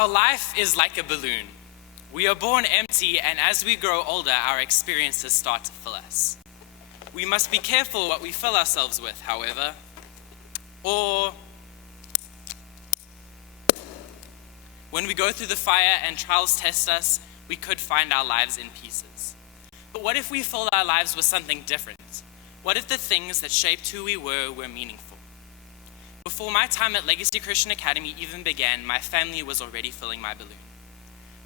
Our life is like a balloon. We are born empty, and as we grow older, our experiences start to fill us. We must be careful what we fill ourselves with, however, or when we go through the fire and trials test us, we could find our lives in pieces. But what if we filled our lives with something different? What if the things that shaped who we were meaningful? Before my time at Legacy Christian Academy even began, my family was already filling my balloon.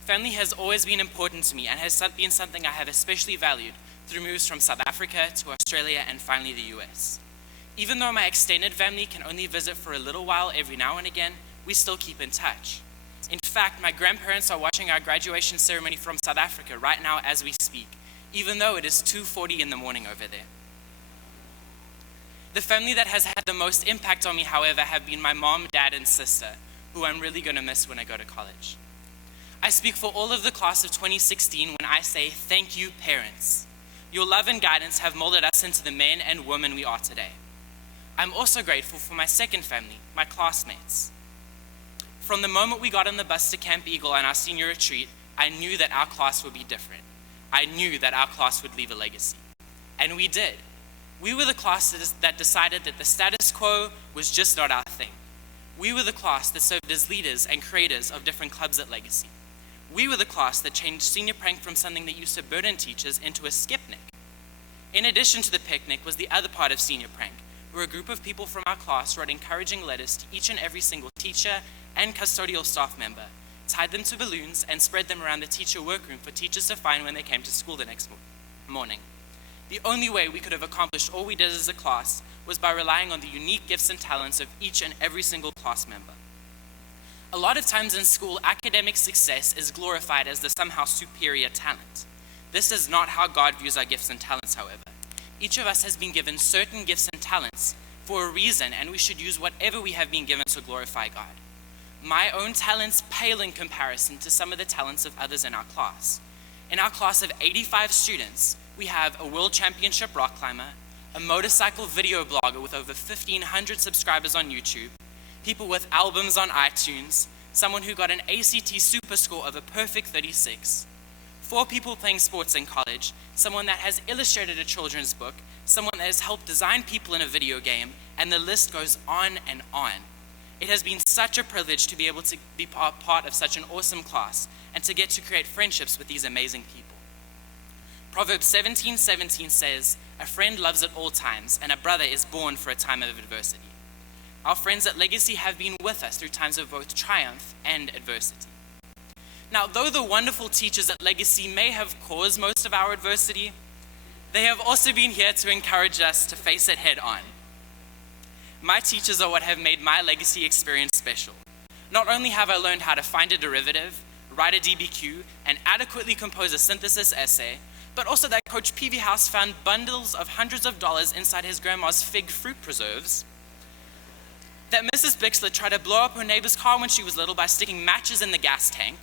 Family has always been important to me and has been something I have especially valued through moves from South Africa to Australia and finally the US. Even though my extended family can only visit for a little while every now and again, we still keep in touch. In fact, my grandparents are watching our graduation ceremony from South Africa right now as we speak, even though it is 2:40 in the morning over there. The family that has had the most impact on me, however, have been my mom, dad, and sister, who I'm really going to miss when I go to college. I speak for all of the class of 2016 when I say, thank you, parents. Your love and guidance have molded us into the men and women we are today. I'm also grateful for my second family, my classmates. From the moment we got on the bus to Camp Eagle on our senior retreat, I knew that our class would be different. I knew that our class would leave a legacy. And we did. We were the class that decided that the status quo was just not our thing. We were the class that served as leaders and creators of different clubs at Legacy. We were the class that changed senior prank from something that used to burden teachers into a skipnic. In addition to the picnic was the other part of senior prank, where a group of people from our class wrote encouraging letters to each and every single teacher and custodial staff member, tied them to balloons, and spread them around the teacher workroom for teachers to find when they came to school the next morning. The only way we could have accomplished all we did as a class was by relying on the unique gifts and talents of each and every single class member. A lot of times in school, academic success is glorified as the somehow superior talent. This is not how God views our gifts and talents, however. Each of us has been given certain gifts and talents for a reason, and we should use whatever we have been given to glorify God. My own talents pale in comparison to some of the talents of others in our class. In our class of 85 students, we have a world championship rock climber, a motorcycle video blogger with over 1,500 subscribers on YouTube, people with albums on iTunes, someone who got an ACT super score of a perfect 36, 4 people playing sports in college, someone that has illustrated a children's book, someone that has helped design people in a video game, and the list goes on and on. It has been such a privilege to be able to be part of such an awesome class and to get to create friendships with these amazing people. Proverbs 17:17 says, "A friend loves at all times, and a brother is born for a time of adversity." Our friends at Legacy have been with us through times of both triumph and adversity. Now, though the wonderful teachers at Legacy may have caused most of our adversity, they have also been here to encourage us to face it head on. My teachers are what have made my Legacy experience special. Not only have I learned how to find a derivative, write a DBQ, and adequately compose a synthesis essay, but also that Coach Peavy House found bundles of hundreds of dollars inside his grandma's fig fruit preserves, that Mrs. Bixler tried to blow up her neighbor's car when she was little by sticking matches in the gas tank,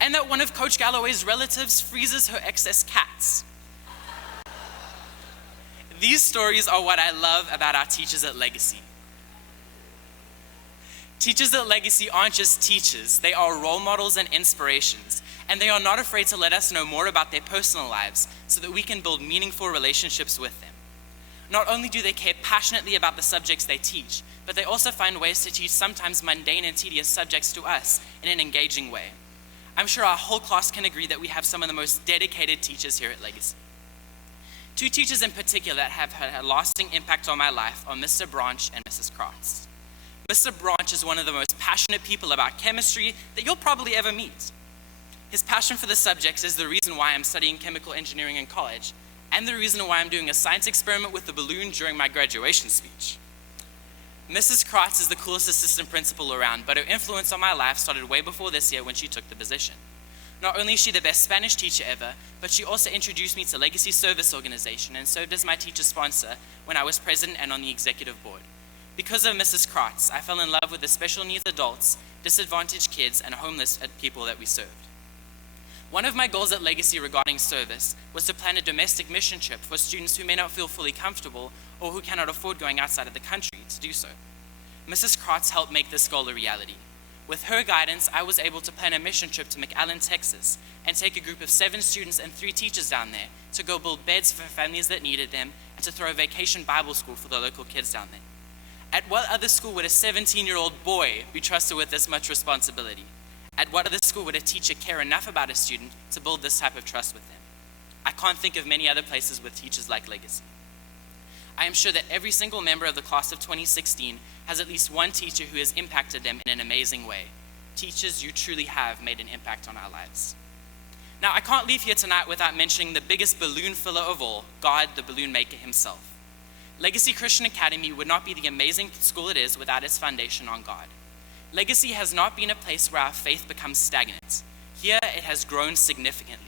and that one of Coach Galloway's relatives freezes her excess cats. These stories are what I love about our teachers at Legacy. Teachers at Legacy aren't just teachers, they are role models and inspirations, and they are not afraid to let us know more about their personal lives so that we can build meaningful relationships with them. Not only do they care passionately about the subjects they teach, but they also find ways to teach sometimes mundane and tedious subjects to us in an engaging way. I'm sure our whole class can agree that we have some of the most dedicated teachers here at Legacy. 2 teachers in particular that have had a lasting impact on my life are Mr. Branch and Mrs. Kratz. Mr. Branch is one of the most passionate people about chemistry that you'll probably ever meet. His passion for the subjects is the reason why I'm studying chemical engineering in college, and the reason why I'm doing a science experiment with the balloon during my graduation speech. Mrs. Kratz is the coolest assistant principal around, but her influence on my life started way before this year when she took the position. Not only is she the best Spanish teacher ever, but she also introduced me to Legacy Service Organization and served as my teacher sponsor when I was president and on the executive board. Because of Mrs. Kratz, I fell in love with the special needs adults, disadvantaged kids, and homeless people that we served. One of my goals at Legacy regarding service was to plan a domestic mission trip for students who may not feel fully comfortable or who cannot afford going outside of the country to do so. Mrs. Kratz helped make this goal a reality. With her guidance, I was able to plan a mission trip to McAllen, Texas, and take a group of 7 students and 3 teachers down there to go build beds for families that needed them and to throw a vacation Bible school for the local kids down there. At what other school would a 17-year-old boy be trusted with this much responsibility? At what other school would a teacher care enough about a student to build this type of trust with them? I can't think of many other places with teachers like Legacy. I am sure that every single member of the class of 2016 has at least one teacher who has impacted them in an amazing way. Teachers, you truly have made an impact on our lives. Now, I can't leave here tonight without mentioning the biggest balloon filler of all, God, the balloon maker himself. Legacy Christian Academy would not be the amazing school it is without its foundation on God. Legacy has not been a place where our faith becomes stagnant. Here, it has grown significantly.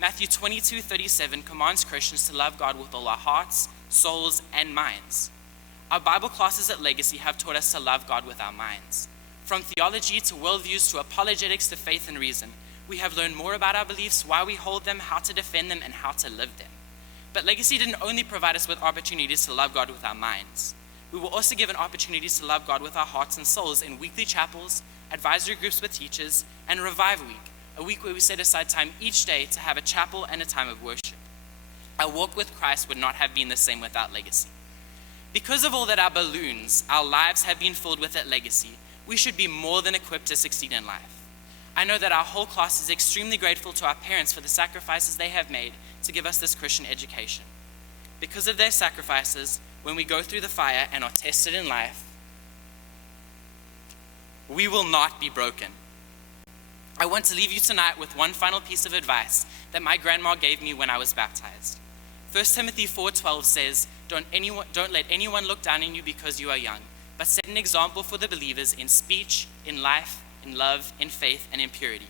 Matthew 22:37 commands Christians to love God with all our hearts, souls, and minds. Our Bible classes at Legacy have taught us to love God with our minds. From theology to worldviews to apologetics to faith and reason, we have learned more about our beliefs, why we hold them, how to defend them, and how to live them. But Legacy didn't only provide us with opportunities to love God with our minds. We were also given opportunities to love God with our hearts and souls in weekly chapels, advisory groups with teachers, and Revive Week, a week where we set aside time each day to have a chapel and a time of worship. Our walk with Christ would not have been the same without Legacy. Because of all that our balloons, our lives have been filled with at Legacy, we should be more than equipped to succeed in life. I know that our whole class is extremely grateful to our parents for the sacrifices they have made to give us this Christian education. Because of their sacrifices, when we go through the fire and are tested in life, we will not be broken. I want to leave you tonight with one final piece of advice that my grandma gave me when I was baptized. 1 Timothy 4:12 says, don't let anyone look down on you because you are young, but set an example for the believers in speech, in life, in love, in faith, and in purity.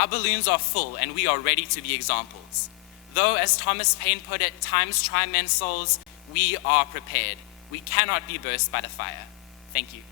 Our balloons are full and we are ready to be examples. Though, as Thomas Paine put it, times try men's souls, we are prepared. We cannot be burst by the fire. Thank you.